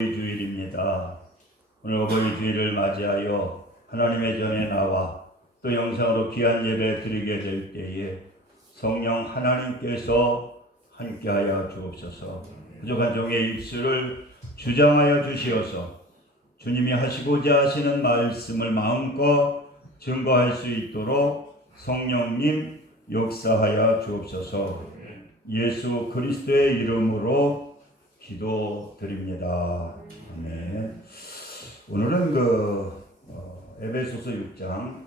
주일입니다. 오늘 어버이 주일을 맞이하여 하나님의 전에 나와 또 영상으로 귀한 예배 드리게 될 때에 성령 하나님께서 함께하여 주옵소서. 부족한 종의 입술을 주장하여 주시어서 주님이 하시고자 하시는 말씀을 마음껏 증거할 수 있도록 성령님 역사하여 주옵소서. 예수 그리스도의 이름으로 기도드립니다. 아멘. 오늘은 에베소서 6장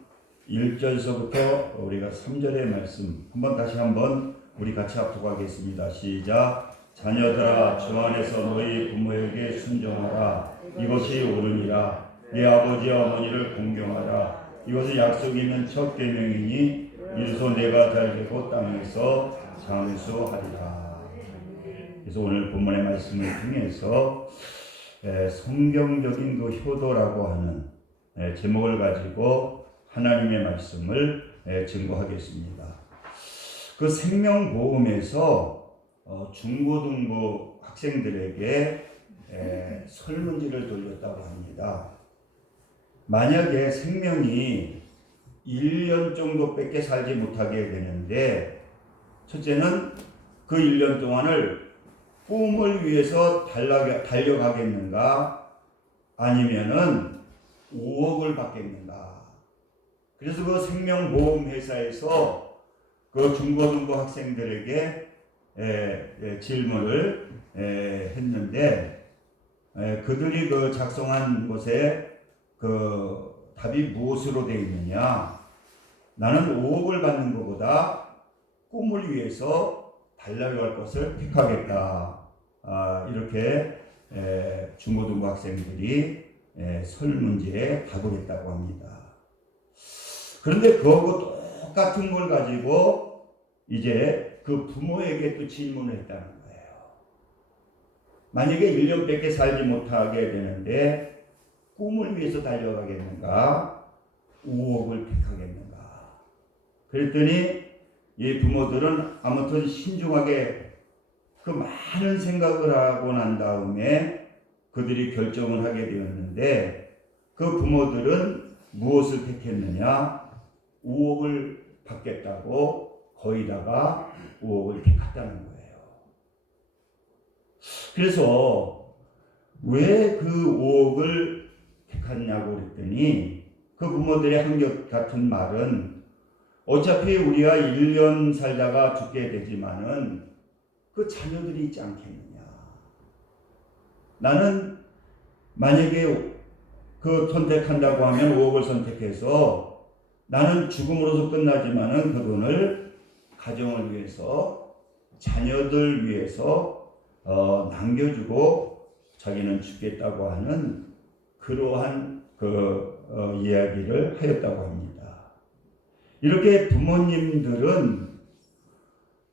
1절서부터 우리가 3절의 말씀 한번 우리 같이 합독하겠습니다. 시작. 자녀들아 주 안에서 너희 부모에게 순종하라. 이것이 옳으니라. 네 아버지와 어머니를 공경하라. 이것은 약속이 있는 첫 계명이니 이로써 내가 잘되고 땅에서 장수하리라. 그래서 오늘 본문의 말씀을 통해서 성경적인 그 효도라고 하는 제목을 가지고 하나님의 말씀을 증거하겠습니다. 그 생명보험에서 중고등부 학생들에게 설문지를 돌렸다고 합니다. 만약에 생명이 1년 정도밖에 살지 못하게 되는데, 첫째는 그 1년 동안을 꿈을 위해서 달려가겠는가, 아니면은 5억을 받겠는가. 그래서 그 생명보험회사에서 그 중고등부 학생들에게 질문을 했는데, 그들이 그 작성한 것에 그 답이 무엇으로 되어 있느냐. 나는 5억을 받는 것보다 꿈을 위해서 달려갈 것을 택하겠다. 이렇게 중고등부 학생들이 설문지에 답을 했다고 합니다. 그런데 그거하고 똑같은 걸 가지고 이제 그 부모에게 또 질문을 했다는 거예요. 만약에 1년밖에 살지 못하게 되는데 꿈을 위해서 달려가겠는가, 5억을 택하겠는가. 그랬더니 이 부모들은 아무튼 신중하게 그 많은 생각을 하고 난 다음에 그들이 결정을 하게 되었는데, 그 부모들은 무엇을 택했느냐? 5억을 받겠다고 거의다가 5억을 택했다는 거예요. 그래서 왜 그 5억을 택했냐고 그랬더니 그 부모들의 한결같은 말은, 어차피 우리가 1년 살다가 죽게 되지만은 그 자녀들이 있지 않겠느냐. 나는 만약에 그 선택한다고 하면 5억을 선택해서 나는 죽음으로서 끝나지만은 그 돈을 가정을 위해서, 자녀들 위해서 남겨주고 자기는 죽겠다고 하는 그러한 이야기를 하였다고 합니다. 이렇게 부모님들은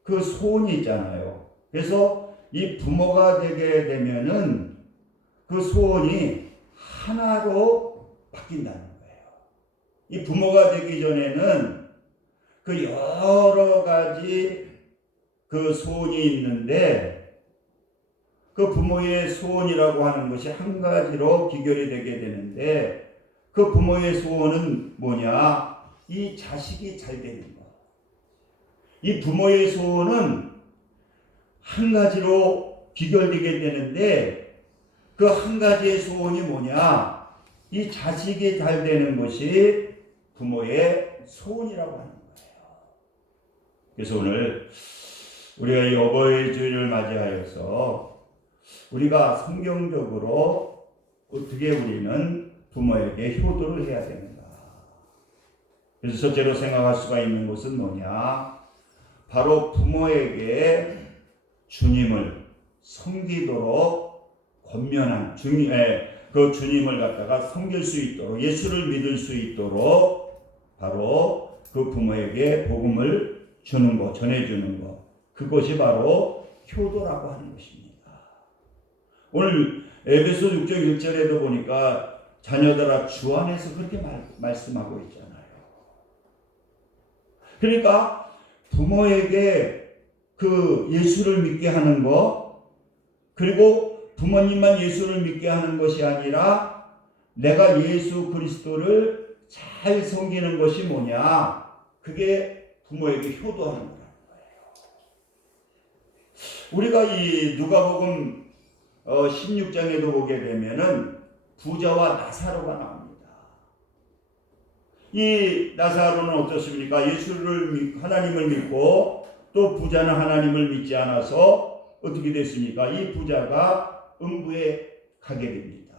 그 소원이 있잖아요. 그래서 이 부모가 되게 되면은 그 소원이 하나로 바뀐다는 거예요. 이 부모가 되기 전에는 그 여러 가지 그 소원이 있는데, 그 부모의 소원이라고 하는 것이 한 가지로 귀결이 되게 되는데, 그 부모의 소원은 뭐냐? 이 자식이 잘 되는 것. 이 부모의 소원은 한 가지로 귀결되게 되는데, 그 한 가지의 소원이 뭐냐? 이 자식이 잘 되는 것이 부모의 소원이라고 하는 거예요. 그래서 오늘 우리가 이 어버이 주일을 맞이하여서 우리가 성경적으로 어떻게 우리는 부모에게 효도를 해야 되는가. 그래서 첫째로 생각할 수가 있는 것은 뭐냐? 바로 부모에게 주님을 섬기도록 권면한 그 주님을 갖다가 섬길 수 있도록, 예수를 믿을 수 있도록 바로 그 부모에게 복음을 주는 것, 전해주는 것, 그것이 바로 효도라고 하는 것입니다. 오늘 에베소 6장 1절에도 보니까 자녀들아 주 안에서 그렇게 말씀하고 있잖아요. 그러니까 부모에게 그 예수를 믿게 하는 것, 그리고 부모님만 예수를 믿게 하는 것이 아니라 내가 예수 그리스도를 잘 섬기는 것이 뭐냐? 그게 부모에게 효도하는 거라는 거예요. 우리가 이 누가복음 16장에도 보게 되면은 부자와 나사로가 나옵니다. 이 나사로는 어떻습니까? 하나님을 믿고 또 부자는 하나님을 믿지 않아서 어떻게 됐습니까? 이 부자가 음부에 가게 됩니다.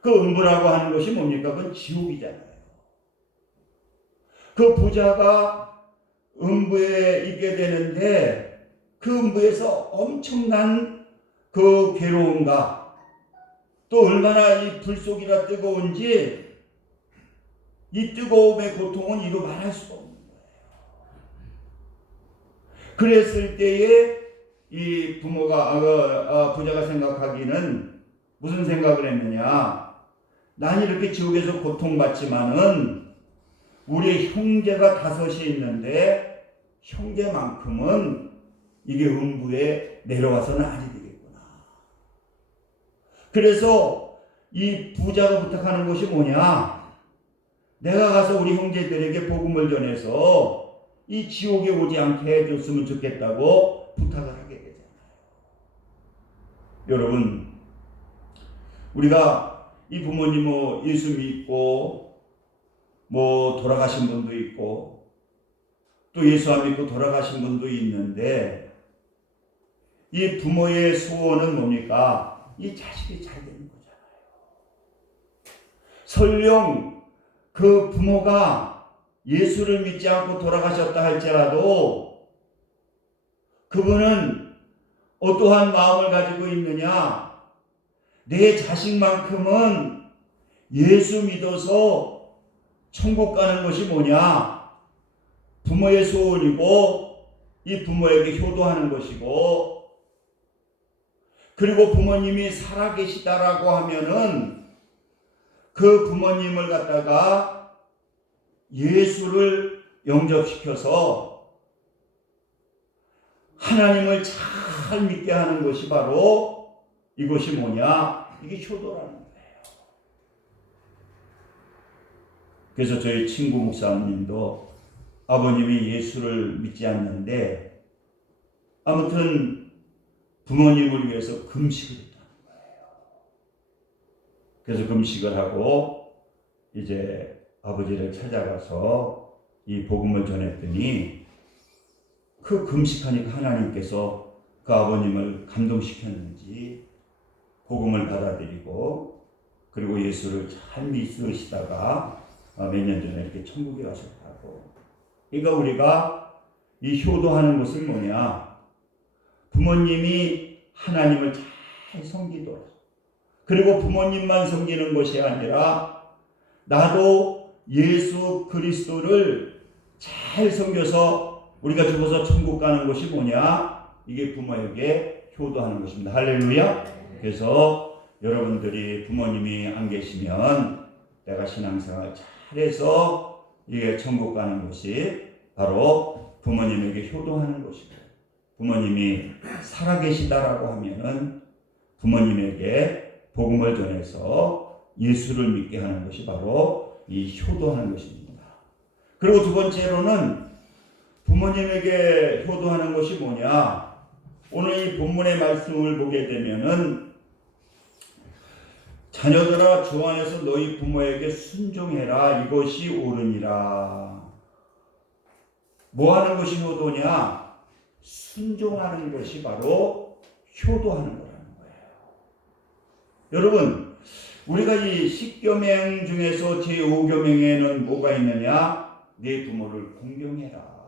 그 음부라고 하는 것이 뭡니까? 그건 지옥이잖아요. 그 부자가 음부에 있게 되는데 그 음부에서 엄청난 그 괴로움과 또 얼마나 이 불속이라 뜨거운지 이 뜨거움의 고통은 이루 말할 수가 없는 거예요. 그랬을 때에 이 부자가 생각하기는 무슨 생각을 했느냐? 난 이렇게 지옥에서 고통받지만은 우리 형제가 5이 있는데 형제만큼은 이게 음부에 내려와서는 아니 되겠구나. 그래서 이 부자가 부탁하는 것이 뭐냐? 내가 가서 우리 형제들에게 복음을 전해서 이 지옥에 오지 않게 해줬으면 좋겠다고 부탁을 하게 되잖아요. 여러분, 우리가 이 부모님 예수 믿고 돌아가신 분도 있고 또 예수 안 믿고 돌아가신 분도 있는데 이 부모의 소원은 뭡니까? 이 자식이 잘 되는 거잖아요. 설령 그 부모가 예수를 믿지 않고 돌아가셨다 할지라도 그분은 어떠한 마음을 가지고 있느냐? 내 자식만큼은 예수 믿어서 천국 가는 것이 뭐냐? 부모의 소원이고 이 부모에게 효도하는 것이고 그리고 부모님이 살아계시다라고 하면은 그 부모님을 갖다가 예수를 영접시켜서 하나님을 잘 믿게 하는 것이 바로 이것이 뭐냐? 이게 효도라는 거예요. 그래서 저희 친구 목사님도 아버님이 예수를 믿지 않는데 아무튼 부모님을 위해서 금식을 했다는 거예요. 그래서 금식을 하고 이제 아버지를 찾아가서 이 복음을 전했더니 그 금식하니까 하나님께서 그 아버님을 감동시켰는지 복음을 받아들이고 그리고 예수를 잘 믿으시다가 몇 년 전에 이렇게 천국에 가셨다고. 그러니까 우리가 이 효도하는 것은 뭐냐? 부모님이 하나님을 잘 섬기도록 그리고 부모님만 섬기는 것이 아니라 나도 예수 그리스도를 잘 섬겨서 우리가 죽어서 천국 가는 것이 뭐냐? 이게 부모에게 효도하는 것입니다. 할렐루야. 그래서 여러분들이 부모님이 안 계시면 내가 신앙생활 잘해서 이게 천국 가는 것이 바로 부모님에게 효도하는 것이고 부모님이 살아계시다라고 하면은 부모님에게 복음을 전해서 예수를 믿게 하는 것이 바로 이 효도하는 것입니다. 그리고 두 번째로는 부모님에게 효도하는 것이 뭐냐? 오늘 이 본문의 말씀을 보게 되면은 자녀들아 주 안에서 너희 부모에게 순종해라 이것이 옳으니라. 뭐 하는 것이 효도냐? 순종하는 것이 바로 효도하는 거라는 거예요. 여러분, 우리가 이 10계명 중에서 제5계명에는 뭐가 있느냐? 네 부모를 공경해라.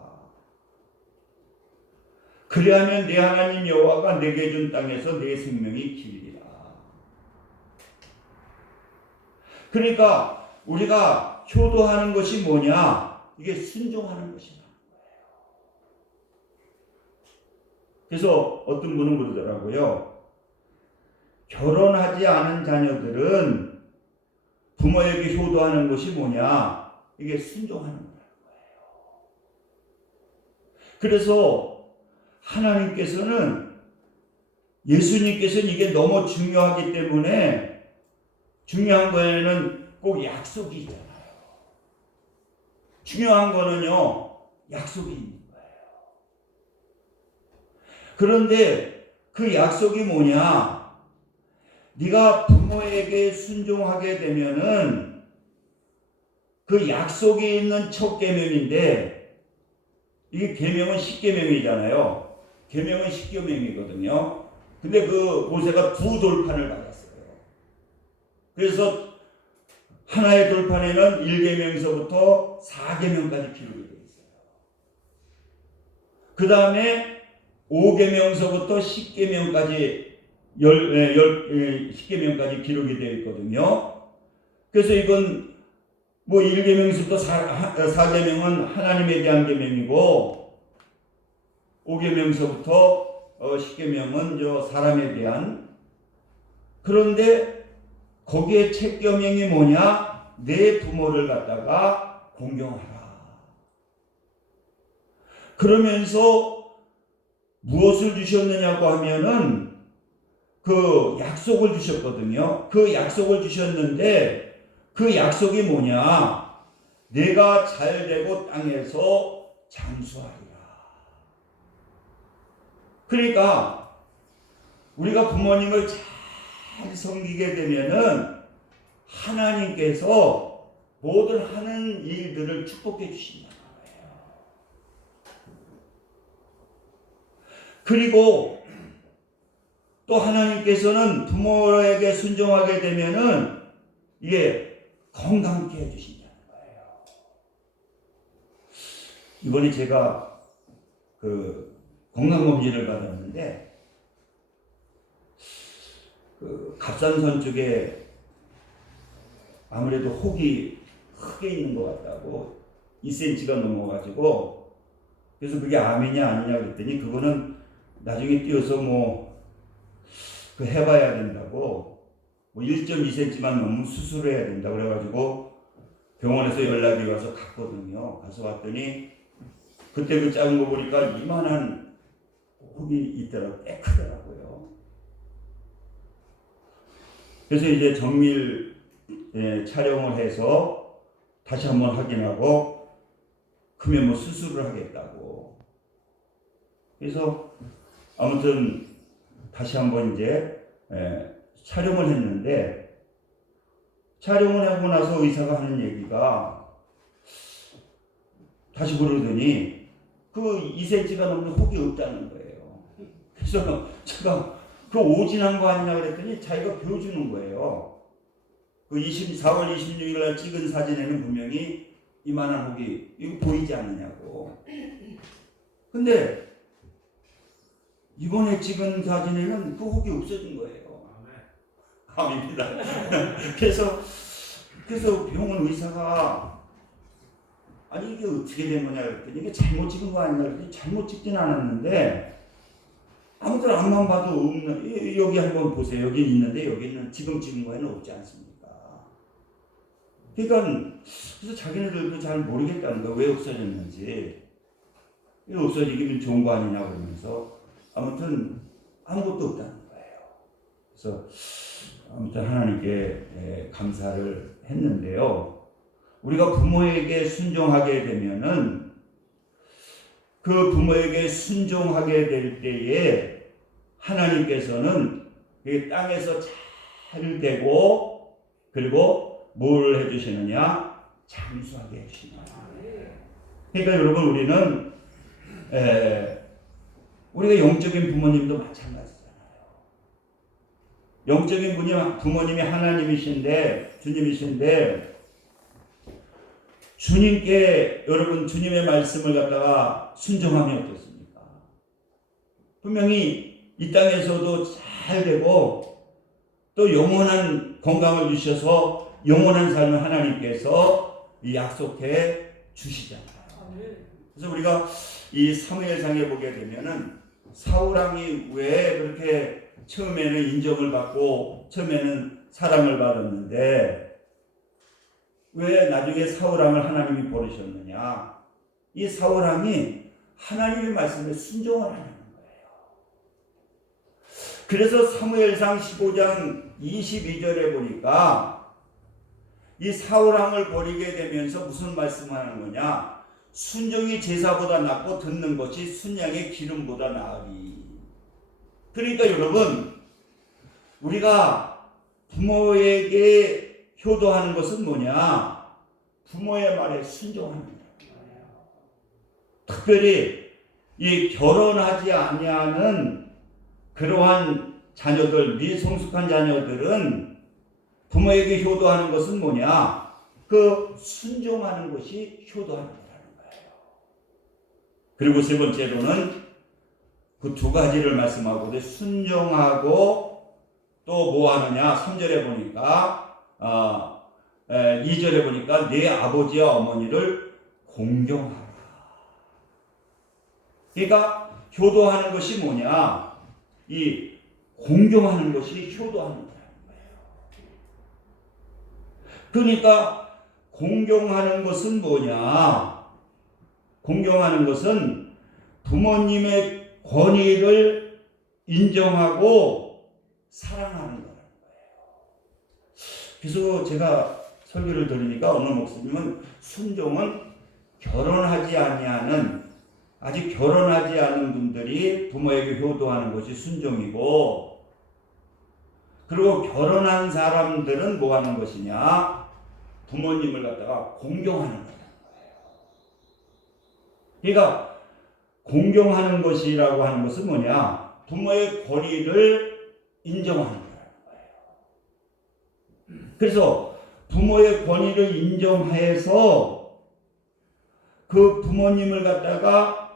그리하면 네 하나님 여호와가 내게 준 땅에서 네 생명이 길리라. 그러니까 우리가 효도하는 것이 뭐냐? 이게 순종하는 것이라는 거예요. 그래서 어떤 분은 그러더라고요. 결혼하지 않은 자녀들은 부모에게 효도하는 것이 뭐냐? 이게 순종하는 거예요. 그래서 하나님께서는 예수님께서는 이게 너무 중요하기 때문에 중요한 거에는 꼭 약속이 있잖아요. 중요한 거는요, 약속이 있는 거예요. 그런데 그 약속이 뭐냐? 네가 부모에게 순종하게 되면은 그 약속이 있는 첫 계명인데, 이게 계명은 10계명이잖아요. 계명은 10계명이거든요. 근데 그 모세가 두 돌판을 받았어요. 그래서 하나의 돌판에는 1계명서부터 4계명까지 기록이 되어 있어요. 그 다음에 5계명서부터 10계명까지 10계명까지 기록이 되어 있거든요. 그래서 이건 뭐 1계명서부터 4계명은 하나님에 대한 계명이고 5계명서부터 10계명은 사람에 대한. 그런데 거기에 첫 계명이 뭐냐? 내 부모를 갖다가 공경하라. 그러면서 무엇을 주셨느냐고 하면은 그 약속을 주셨거든요. 그 약속을 주셨는데 그 약속이 뭐냐? 내가 잘되고 땅에서 장수하리라. 그러니까 우리가 부모님을 잘 섬기게 되면은 하나님께서 모든 하는 일들을 축복해 주신다는 거예요. 그리고 또 하나님께서는 부모에게 순종하게 되면은 이게 건강케 해주신다는 거예요. 이번에 제가 그 건강검진을 받았는데 그 갑상선 쪽에 아무래도 혹이 크게 있는 것 같다고 2cm가 넘어가지고 그래서 그게 암이냐 아니냐 그랬더니 그거는 나중에 띄어서 그 해봐야 된다고 1.2cm만 넘으면 수술해야 된다 그래가지고 병원에서 연락이 와서 갔거든요. 가서 왔더니 그때 그 작은 거 보니까 이만한 혹이 있더라고요. 꽤 크더라고요. 그래서 이제 정밀 촬영을 해서 다시 한번 확인하고 크면 수술을 하겠다고. 그래서 아무튼 다시 한번 이제 촬영을 했는데 촬영을 하고 나서 의사가 하는 얘기가 다시 부르더니 그 2cm가 넘는 혹이 없다는 거예요. 그래서 제가 그 오진한 거 아니냐 그랬더니 자기가 보여주는 거예요. 그 4월 26일 날 찍은 사진에는 분명히 이만한 혹이 이거 보이지 않느냐고. 근데 이번에 찍은 사진에는 그 혹이 없어진 거예요. 아멘입니다. 그래서 병원 의사가 아니 이게 어떻게 된 거냐 그랬더니 이게 잘못 찍은 거 아니냐 그랬더니 잘못 찍진 않았는데 아무튼 앞만 봐도 없는, 여기 한번 보세요. 여기 있는데 여기는 지금 찍은 거에는 없지 않습니까? 그러니까 그래서 자기네들도 잘 모르겠다는 거야. 왜 없어졌는지. 왜 없어지기면 좋은 거 아니냐 그러면서 아무튼 아무것도 없다는 거예요. 그래서 아무튼 하나님께 감사를 했는데요. 우리가 부모에게 순종하게 되면은 그 부모에게 순종하게 될 때에 하나님께서는 이 땅에서 잘 되고 그리고 뭘 해주시느냐? 장수하게 해주시느냐. 그러니까 여러분 우리는 우리가 영적인 부모님도 마찬가지잖아요. 영적인 부모님이 하나님이신데 주님이신데 주님께 여러분 주님의 말씀을 갖다가 순종하면 어떻습니까? 분명히 이 땅에서도 잘 되고 또 영원한 건강을 주셔서 영원한 삶을 하나님께서 약속해 주시잖아요. 그래서 우리가 이 사무엘상에 보게 되면은 사울왕이 왜 그렇게 처음에는 인정을 받고 처음에는 사랑을 받았는데 왜 나중에 사울왕을 하나님이 버리셨느냐? 이 사울왕이 하나님의 말씀에 순종을 하는 거예요. 그래서 사무엘상 15장 22절에 보니까 이 사울왕을 버리게 되면서 무슨 말씀하는 거냐? 순종이 제사보다 낫고 듣는 것이 순양의 기름보다 나으리. 그러니까 여러분, 우리가 부모에게 효도하는 것은 뭐냐? 부모의 말에 순종하는 거예요. 특별히 이 결혼하지 아니하는 그러한 자녀들, 미성숙한 자녀들은 부모에게 효도하는 것은 뭐냐? 그 순종하는 것이 효도하는 거라는 거예요. 그리고 세 번째로는 그 두 가지를 말씀하고 순종하고 또 뭐 하느냐? 3절에 보니까 2절에 보니까 내 아버지와 어머니를 공경하라. 그러니까 효도하는 것이 뭐냐? 이 공경하는 것이 효도하는 거라는 거예요. 그러니까 공경하는 것은 뭐냐? 공경하는 것은 부모님의 권위를 인정하고 사랑하는 거라는 거예요. 그래서 제가 설교를 들으니까 어느 목사님은 순종은 결혼하지 아니하는 아직 결혼하지 않은 분들이 부모에게 효도하는 것이 순종이고, 그리고 결혼한 사람들은 뭐 하는 것이냐? 부모님을 갖다가 공경하는 거라는 거예요. 그러니까 공경하는 것이라고 하는 것은 뭐냐? 부모의 권위를 인정하는 거라는 거예요. 그래서 부모의 권위를 인정해서 그 부모님을 갖다가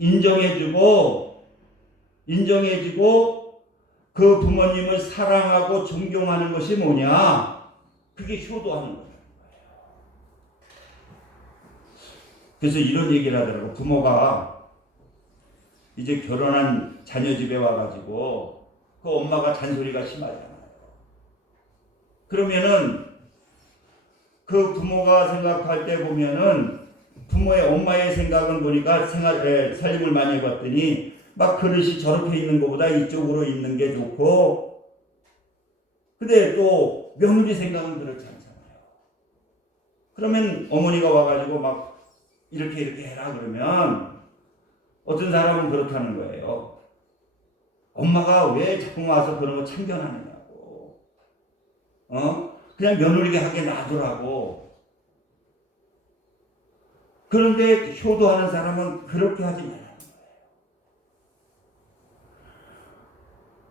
인정해주고 그 부모님을 사랑하고 존경하는 것이 뭐냐? 그게 효도하는 거예요. 그래서 이런 얘기를 하더라고. 부모가 이제 결혼한 자녀 집에 와가지고 그 엄마가 잔소리가 심하잖아요. 그러면은 그 부모가 생각할 때 보면은 부모의 엄마의 생각은 보니까 살림을 많이 해봤더니 막 그릇이 저렇게 있는 것보다 이쪽으로 있는 게 좋고, 근데 또 며느리 생각은 그렇지 않잖아요. 그러면 어머니가 와가지고 막 이렇게 해라 그러면 어떤 사람은 그렇다는 거예요. 엄마가 왜 자꾸 와서 그런 거 참견하느냐고. 그냥 며느리가 하게 놔두라고. 그런데 효도하는 사람은 그렇게 하지 말라는 거예요.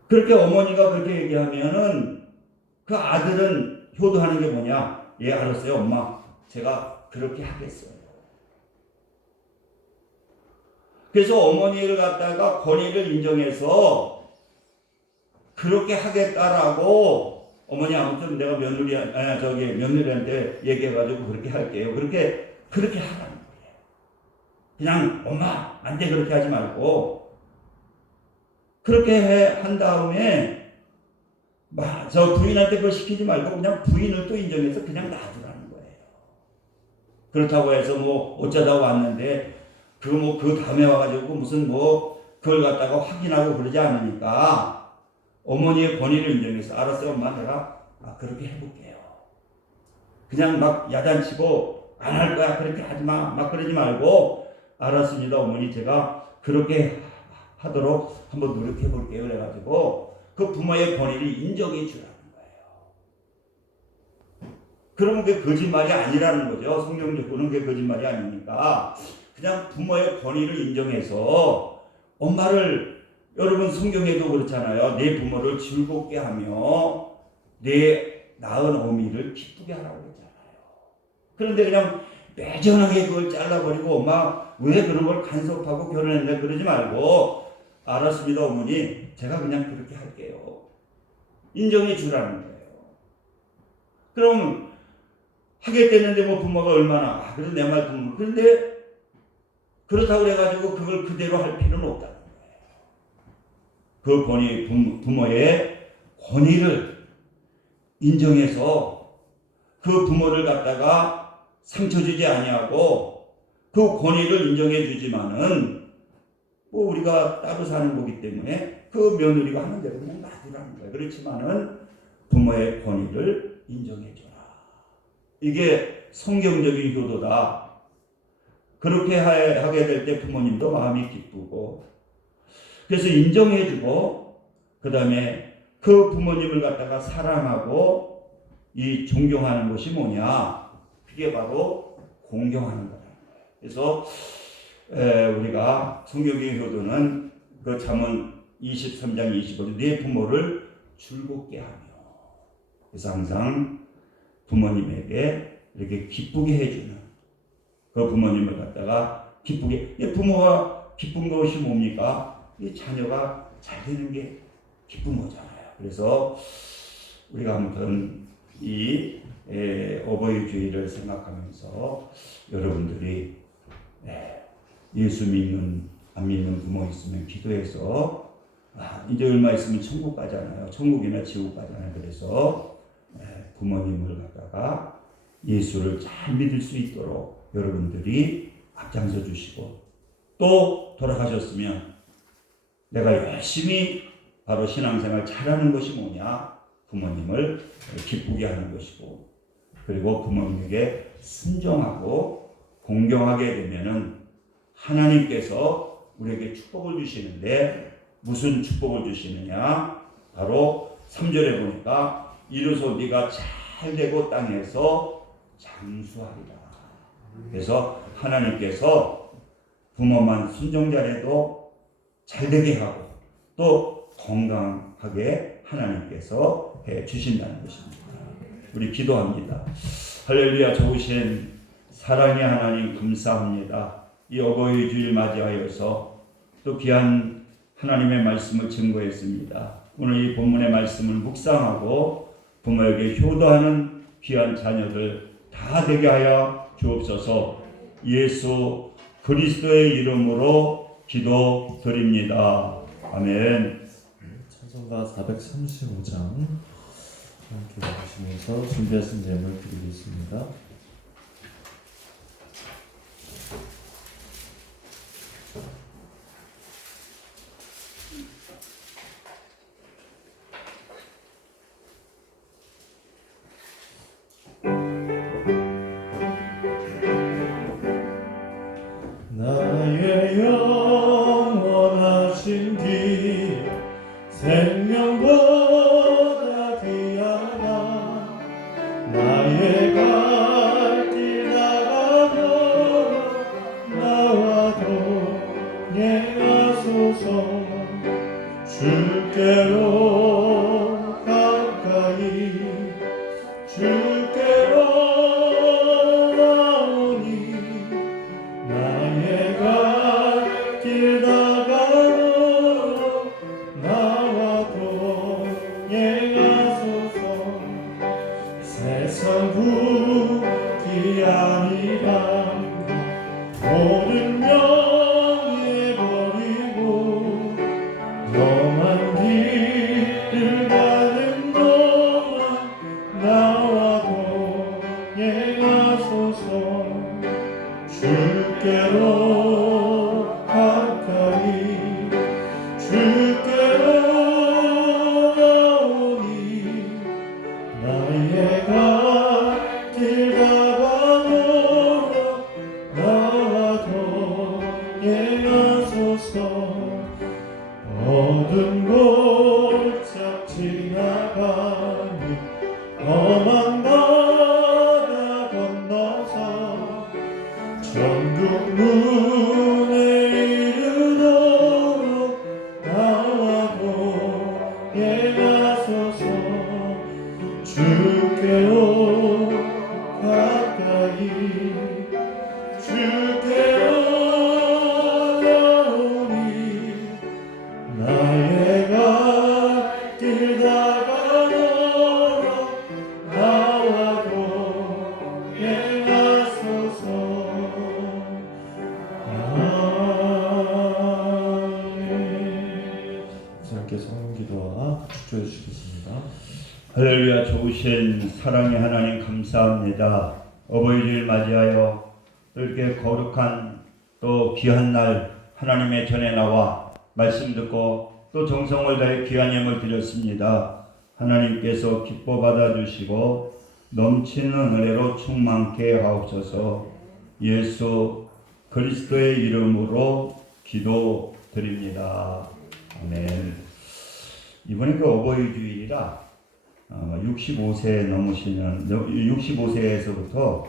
그렇게 어머니가 그렇게 얘기하면은 그 아들은 효도하는 게 뭐냐? 예, 알았어요, 엄마. 제가 그렇게 하겠어요. 그래서 어머니를 갖다가 권위를 인정해서 그렇게 하겠다라고, 어머니 아무튼 내가 며느리한테 얘기해가지고 그렇게 할게요. 그렇게 하라는 거예요. 그냥 엄마 안 돼 그렇게 하지 말고, 그렇게 한 다음에 저 부인한테 그걸 시키지 말고 그냥 부인을 또 인정해서 그냥 놔두라는 거예요. 그렇다고 해서 뭐 어쩌다 왔는데 그 다음에 와가지고 무슨 그걸 갖다가 확인하고 그러지 않으니까 어머니의 권위를 인정해서 알았어요 엄마 내가 그렇게 해볼게요. 그냥 막 야단치고 안 할 거야 그렇게 하지 마 막 그러지 말고 알았습니다 어머니 제가 그렇게 하도록 한번 노력해 볼게요. 그래가지고 그 부모의 권위를 인정해 주라는 거예요. 그러면 그게 거짓말이 아니라는 거죠. 성경적으로는 그게 거짓말이 아니니까 그냥 부모의 권위를 인정해서 엄마를, 여러분 성경에도 그렇잖아요. 내 부모를 즐겁게 하며 내 낳은 어미를 기쁘게 하라고 그러잖아요. 그런데 그냥 매정하게 그걸 잘라버리고 엄마 왜 그런 걸 간섭하고 결혼했냐 그러지 말고 알았습니다 어머니 제가 그냥 그렇게 할게요. 인정해 주라는 거예요. 그럼 하겠다는데 부모가 얼마나 그래도 내 말 듣는, 그런데 그렇다고 그래가지고 그걸 그대로 할 필요는 없다는 거예요. 그 부모의 권위를 인정해서 그 부모를 갖다가 상처 주지 아니하고 그 권위를 인정해 주지만은 우리가 따로 사는 거기 때문에 그 며느리가 하는 대로 그냥 놔두라는 거예요. 그렇지만은 부모의 권위를 인정해줘라. 이게 성경적인 효도다. 그렇게 하게 될 때 부모님도 마음이 기쁘고, 그래서 인정해주고, 그 다음에 그 부모님을 갖다가 사랑하고 이 존경하는 것이 뭐냐? 그게 바로 공경하는 거다. 그래서 우리가 성경의 효도는 그 잠언 23장 25절 내 부모를 즐겁게 하며, 그래서 항상 부모님에게 이렇게 기쁘게 해주는 그 부모님을 갖다가 기쁘게, 부모가 기쁜 것이 뭡니까? 이 자녀가 잘 되는 게 기쁜 거잖아요. 그래서 우리가 아무튼 이 어버이 주일을 생각하면서 여러분들이 예수 믿는 안 믿는 부모 있으면 기도해서 이제 얼마 있으면 천국 가잖아요. 천국이나 지옥 가잖아요. 그래서 부모님을 갖다가 예수를 잘 믿을 수 있도록 여러분들이 앞장서 주시고, 또 돌아가셨으면 내가 열심히 바로 신앙생활 잘하는 것이 뭐냐? 부모님을 기쁘게 하는 것이고, 그리고 부모님에게 순종하고 공경하게 되면은 하나님께서 우리에게 축복을 주시는데, 무슨 축복을 주시느냐? 바로 3절에 보니까 이로써 네가 잘 되고 땅에서 장수하리라. 그래서 하나님께서 부모만 순종 잘해도 잘 되게 하고 또 건강하게 하나님께서 해 주신다는 것입니다. 우리 기도합니다. 할렐루야. 좋으신 사랑의 하나님 감사합니다. 이 어버이 주일 맞이하여서 또 귀한 하나님의 말씀을 증거했습니다. 오늘 이 본문의 말씀을 묵상하고 부모에게 효도하는 귀한 자녀들 다 되게 하여 주옵소서. 예수 그리스도의 이름으로 기도드립니다. 아멘. 찬송가 435장 함께 보시면서 준비하신 예물 드리겠습니다. 나의 영원하신 길 생명보다 귀하다. 나의 갈 길 나가도 나와도 예하소서. 주께로 가까이 주께로 나오니 나의 갈 길 나가도 나와도 예하소서. 세상 부귀 아니라 모든 명예 버리고 험한 길을 가는 동안 나와도 예하소서. 주께로 가까이 주께로 나오니 나의 갈 길 나가도 나와도 예하소서. 어두운 골짝 지나가니 험한 바다 건너서 천국 문에 이르도록 나와도 예하소서. 주께로 가까이 주께로 나오니 나의 갈 길 나가도록 나와도 예하소서. 아멘. 함께 성기도와 축조해 주시겠습니다. 할렐루야. 좋으신 사랑의 하나님 감사합니다. 어버이 주일 맞이하여 또 이렇게 거룩한 또 귀한 날 하나님의 전에 나와 말씀 듣고 또 또 정성을 다해 귀한 예물 드렸습니다. 하나님께서 기뻐 받아주시고 넘치는 은혜로 충만케 하옵소서. 예수 그리스도의 이름으로 기도드립니다. 아멘. 이번에 그 어버이 주일이라 65세 넘으시는 65세에서부터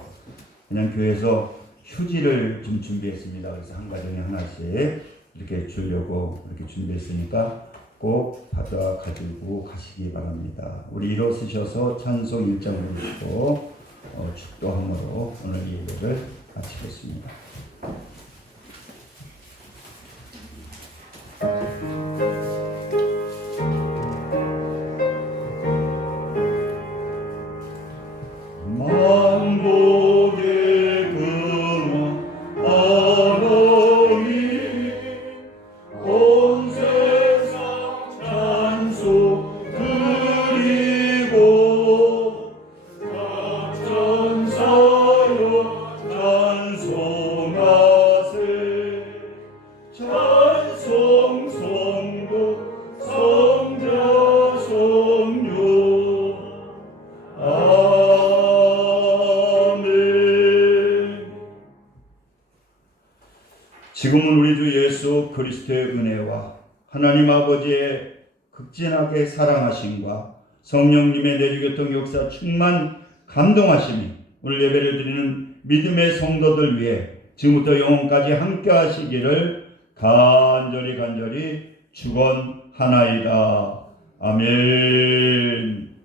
그냥 교회에서 휴지를 좀 준비했습니다. 그래서 한 가정에 하나씩 이렇게 주려고 이렇게 준비했으니까 꼭 받아 가지고 가시기 바랍니다. 우리 일어서셔서 찬송 1장 부르시고 축도함으로 오늘 예배를 마치겠습니다. 만복의 근원 하나님 온 세상 찬송 드리고 각 천사여 찬송하세. 찬송 성도 성자 성녀 지금은 우리 주 예수 그리스도의 은혜와 하나님 아버지의 극진하게 사랑하심과 성령님의 내주교통 역사 충만 감동하심이 오늘 예배를 드리는 믿음의 성도들 위해 지금부터 영원까지 함께 하시기를 간절히 축원하나이다. 아멘.